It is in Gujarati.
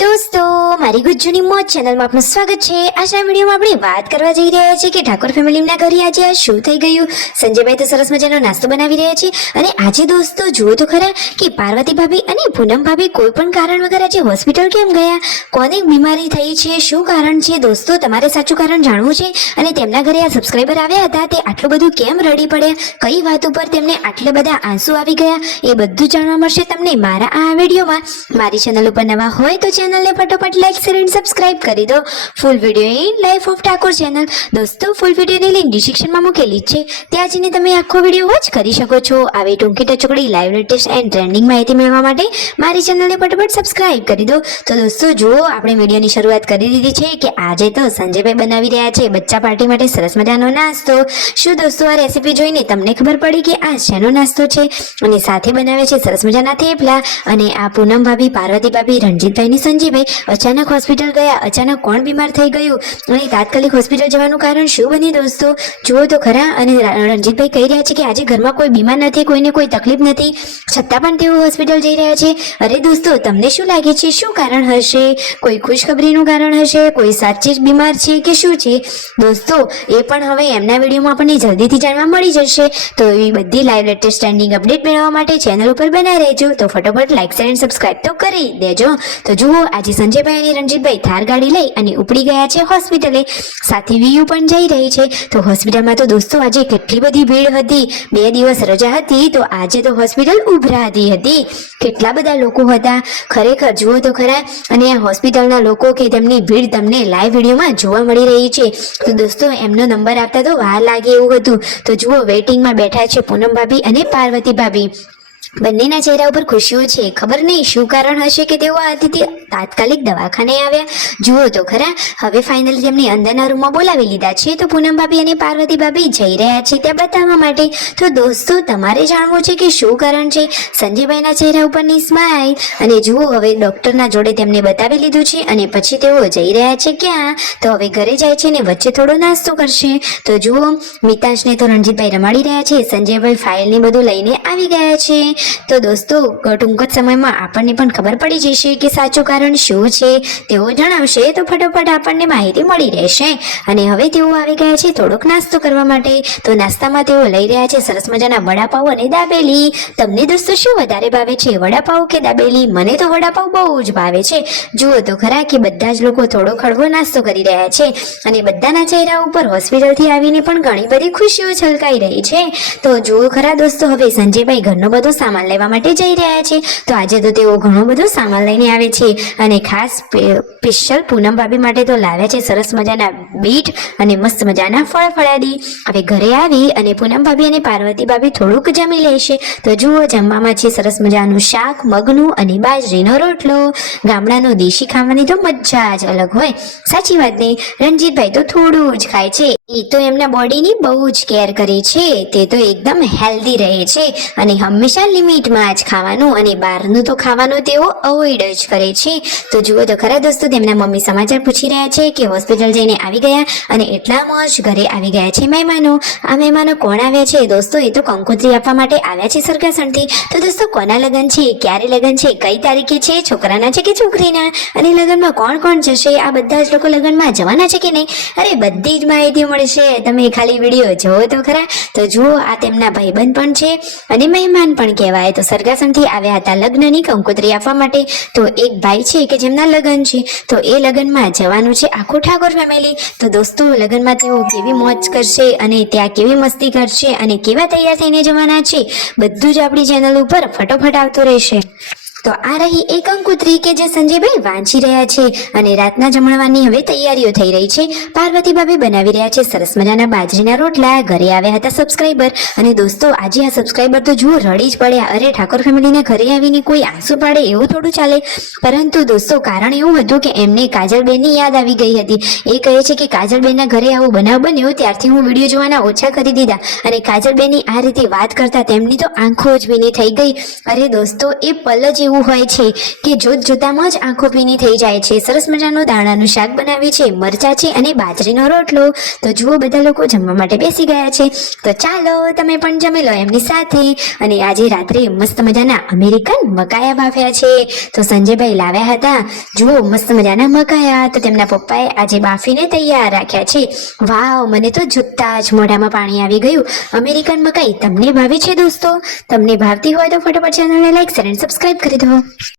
દોસ્તો મારી ગુજ્જુની મોજ ચેનલમાં આપનું સ્વાગત છે। આજના વિડીયોમાં આપણે વાત કરવા જઈ રહ્યા છીએ કે ઠાકોર ફેમિલીના ઘરે આજે આ શું થઈ ગયું। સંજયભાઈ તો સરસ મજાનો નાસ્તો બનાવી રહ્યા છે અને આજે દોસ્તો જુઓ તો ખરા કે પાર્વતી ભાભી અને પૂનમ ભાભી કોઈ પણ કારણ વગર આજે હોસ્પિટલ કેમ ગયા, કોને બીમારી થઈ છે, શું કારણ છે દોસ્તો, તમારે સાચું કારણ જાણવું છે। અને તેમના ઘરે આ સબસ્ક્રાઈબર આવ્યા હતા તે આટલું બધું કેમ રડી પડ્યા, કઈ વાત ઉપર તેમને આટલા બધા આંસુ આવી ગયા, એ બધું જાણવા મળશે તમને મારા આ વિડીયોમાં। મારી ચેનલ ઉપર નવા હોય તો ચેનલને ફટાફટ લાઈક શેર અને સબસ્ક્રાઇબ કરી દો। Full video in life of Thakor channel દોસ્તો ફૂલ વિડીયોની લિંક ડિસ્ક્રિપ્શનમાં મૂકેલી છે, ત્યાં જઈને તમે આખો વિડીયો વોચ કરી શકો છો। આવી ટૂંકી ટચોકડી લાઈવ લેટેસ્ટ એન્ડ ટ્રેન્ડિંગ માહિતી મેળવવા માટે મારી ચેનલને ફટાફટ સબસ્ક્રાઇબ કરી દો। તો દોસ્તો જુઓ આપણે વિડીયોની શરૂઆત કરી દીધી છે કે આજે તો સંજયભાઈ બનાવી રહ્યા છે બચ્ચા પાર્ટી માટે સરસ મજાનો નાસ્તો। શું દોસ્તો આ રેસીપી જોઈને તમને ખબર પડી કે આ શેનો નાસ્તો છે? અને સાથે બનાવે છે સરસ મજાના થેપલા। અને આ પૂનમ ભાભી, પાર્વતી ભાભી, રણજીતભાઈ ને સંજયભાઈ અચાનક હોસ્પિટલ ગયા। અચાનક કોણ બીમાર થઈ ગયું અને તાત્કાલિક હોસ્પિટલ જવાનું કારણ શું બન્યું દોસ્તો જુઓ તો ખરા। અને રણજીતભાઈ કહી રહ્યા છે કે આજે ઘરમાં કોઈ બીમાર નથી, કોઈને કોઈ તકલીફ નથી, છતાં પણ તેઓ હોસ્પિટલ જઈ રહ્યા છે। અરે દોસ્તો તમને શું લાગે છે, શું કારણ હશે? કોઈ ખુશખબરીનું કારણ હશે, કોઈ સાચે જ બીમાર છે કે શું છે દોસ્તો એ પણ હવે એમના વિડીયોમાં આપણને જલ્દીથી જાણવા મળી જશે। તો એવી બધી લાઈવ લેટેસ્ટ ટ્રેન્ડિંગ અપડેટ મેળવવા માટે ચેનલ ઉપર બનાવી રહેજો। તો ફટાફટ લાઈક શેર અને સબસ્ક્રાઇબ તો કરી દેજો। તો જુઓ આજે સંજયભાઈ અને રણજીતભાઈ થાર ગાડી લઈ અને ઉપડી ગયા છે હોસ્પિટલે, સાથે વીયુ પણ જઈ રહી છે। તો હોસ્પિટલમાં તો દોસ્તો આજે કેટલી બધી ભીડ હતી, 2 દિવસ રજા હતી તો આજે તો હોસ્પિટલ ઉભરાતી હતી, કેટલા બધા લોકો હતા ખરેખર જુઓ તો ખરા। અને આ હોસ્પિટલના લોકો કે તેમની ભીડ તમને લાઈવ વિડીયોમાં જોવા મળી રહી છે। તો દોસ્તો એમનો નંબર આપતા તો વાર લાગે એવું હતું। તો જુઓ વેઇટિંગમાં બેઠા છે પૂનમ ભાભી અને પાર્વતી ભાભી, બંનેના ચહેરા ઉપર ખુશીઓ છે, ખબર નહીં શું કારણ હશે કે તેઓ આજથી તાત્કાલિક દવાખાને આવ્યા। જુઓ તો ખરા હવે ફાઇનલી તેમને અંદરના રૂમમાં બોલાવી લીધા છે। તો પૂનમ ભાભી અને પાર્વતી ભાભી જઈ રહ્યા છે ત્યાં બતાવવા માટે। તો દોસ્તો તમારે જાણવું છે કે શું કારણ છે સંજયભાઈના ચહેરા ઉપરની સ્માઇલ। અને જુઓ હવે ડોક્ટરના જોડે તેમને બતાવી લીધું છે અને પછી તેઓ જઈ રહ્યા છે ક્યાં, તો હવે ઘરે જાય છે ને વચ્ચે થોડો નાસ્તો કરશે। તો જુઓ મિતાંશને તો રણજીતભાઈ રમાડી રહ્યા છે, સંજયભાઈ ફાઇલ ને બધું લઈને આવી ગયા છે। તો દોસ્તો ટૂંક જ સમયમાં આપણને પણ ખબર પડી જશે કે સાચું કારણ શું છે, તેઓ જણાવશે તો ફટાફટ આપણને માહિતી મળી રહેશે। અને હવે તેઓ આવી ગયા છે થોડોક નાસ્તો કરવા માટે। તો નાસ્તામાં તેઓ લઈ રહ્યા છે સરસ મજાના વડાપાવ અને દાબેલી। તમને દોસ્તો શું વધારે ભાવે છે, વડાપાવ કે દાબેલી? મને તો વડાપાવ બહુ જ ભાવે છે। જુઓ તો ખરા કે બધા જ લોકો થોડો હળવો નાસ્તો કરી રહ્યા છે અને બધાના ચહેરા ઉપર હોસ્પિટલથી આવીને પણ ઘણી બધી ખુશીઓ છલકાઈ રહી છે। તો જુઓ ખરા દોસ્તો હવે સંજયભાઈ ઘરનો બધો સામાન લેવા માટે જઈ રહ્યા છે। તો આજે તો તેઓ ઘણો બધો સામાન લઈને આવે છે અને ખાસ સ્પેશિયલ પૂનમ ભાભી માટે તો લાવ્યા છે સરસ મજાના બીટ અને મસ્ત મજાના ફળફળાદી। હવે ઘરે આવી અને પૂનમ ભાભી અને પાર્વતી ભાભી થોડુંક જમી લેશે। તો જુઓ જમવામાં છે સરસ મજાનું શાક, મગનું અને બાજરીનો રોટલો। ગામડાનો દેશી ખાવાની તો મજા જ અલગ હોય, સાચી વાત નહીં? રણજીતભાઈ તો થોડું જ ખાય છે, એ તો એમના બોડીની બહુ જ કેર કરે છે, તે તો એકદમ હેલ્ધી રહે છે અને હંમેશા લિમિટમાં જ ખાવાનું અને બહારનું તો ખાવાનું તેઓ અવોઇડ જ કરે છે। તો જુઓ તો ખરા દોસ્તો તેમના મમ્મી સમાચાર પૂછી રહ્યા છે કે હોસ્પિટલ જઈને આવી ગયા અને એટલામાં જ ઘરે આવી ગયા છે મહેમાનો। આ મહેમાનો કોણ આવ્યા છે દોસ્તો? એ તો કંકોત્રી આપવા માટે આવ્યા છે સરગાસણથી। તો દોસ્તો કોના લગ્ન છે, ક્યારે લગ્ન છે, કઈ તારીખે છે, છોકરાના છે કે છોકરીના, અને લગ્નમાં કોણ કોણ જશે, આ બધા જ લોકો લગ્નમાં જવાના છે કે નહીં, અરે બધી જ માહિતી મળશે, તમે ખાલી વિડીયો જોવો તો ખરા। તો જુઓ આ તેમના ભાઈબંધ પણ છે અને મહેમાન પણ કહેવાય। તો સરગાસણથી આવ્યા હતા લગ્નની કંકોત્રી આપવા માટે। તો એક ભાઈ છે કે જેમના લગ્ન છે, તો એ લગ્નમાં જવાનું છે આખું ઠાકોર ફેમિલી। તો દોસ્તો લગ્નમાં તેઓ કેવી મોજ કરશે અને ત્યાં કેવી મસ્તી કરશે અને કેવા તૈયાર થઈને જવાના છે, બધું જ આપણી ચેનલ ઉપર ફટોફટ આવતું રહેશે। તો આ રહી એ કંકોત્રી કે જે સંજયભાઈ વાંચી રહ્યા છે અને રાતના જમણવાની હવે તૈયારીઓ થઈ રહી છે। પાર્વતી ભાભી બનાવી રહ્યા છે સરસ મજાના બાજરીના રોટલા। ઘરે આવ્યા હતા સબસ્ક્રાઈબર અને દોસ્તો આજે આ સબસ્ક્રાઈબર તો જુઓ રડી જ પડ્યા। અરે ઠાકોર ફેમિલીના ઘરે આવીને કોઈ આંસુ પાડે એવું થોડું ચાલે, પરંતુ દોસ્તો કારણ એવું હતું કે એમને કાજલબેનની યાદ આવી ગઈ હતી। એ કહે છે કે કાજલબેનના ઘરે આવો બનાવ બન્યો ત્યારથી હું વિડીયો જોવાના ઓછા કરી દીધા અને કાજલબેનની આ રીતે વાત કરતા તેમની તો આંખો જ ભીની થઈ ગઈ। અરે દોસ્તો એ પલ જ એવું હોય છે કે જોતામાં જ આંખો ભીની થઈ જાય છે. સરસ મજાનું દાણાનું શાક બનાવ્યું છે, મરચાં છે અને બાજરીનો રોટલો. તો જુઓ બધા લોકો જમવા માટે બેસી ગયા છે. તો ચાલો તમે પણ જમી લો એમની સાથે. અને આજે રાત્રે મસ્ત મજાના અમેરિકન મકાયા બાફ્યા છે. તો સંજયભાઈ લાવ્યા હતા જુઓ મસ્ત મજાના મકાયા. તો તેમના પપ્પાએ આજે બાફીને તૈયાર રાખ્યા છે. વાવ, મને તો જોતા જ મોઢામાં પાણી આવી ગયું. અમેરિકન મકાઈ તમને ભાવે છે દોસ્તો? તમને ભાવતી હોય તો ફટાફટ ચેનલને લાઈક શેર અને સબસ્ક્રાઇબ કરી દો.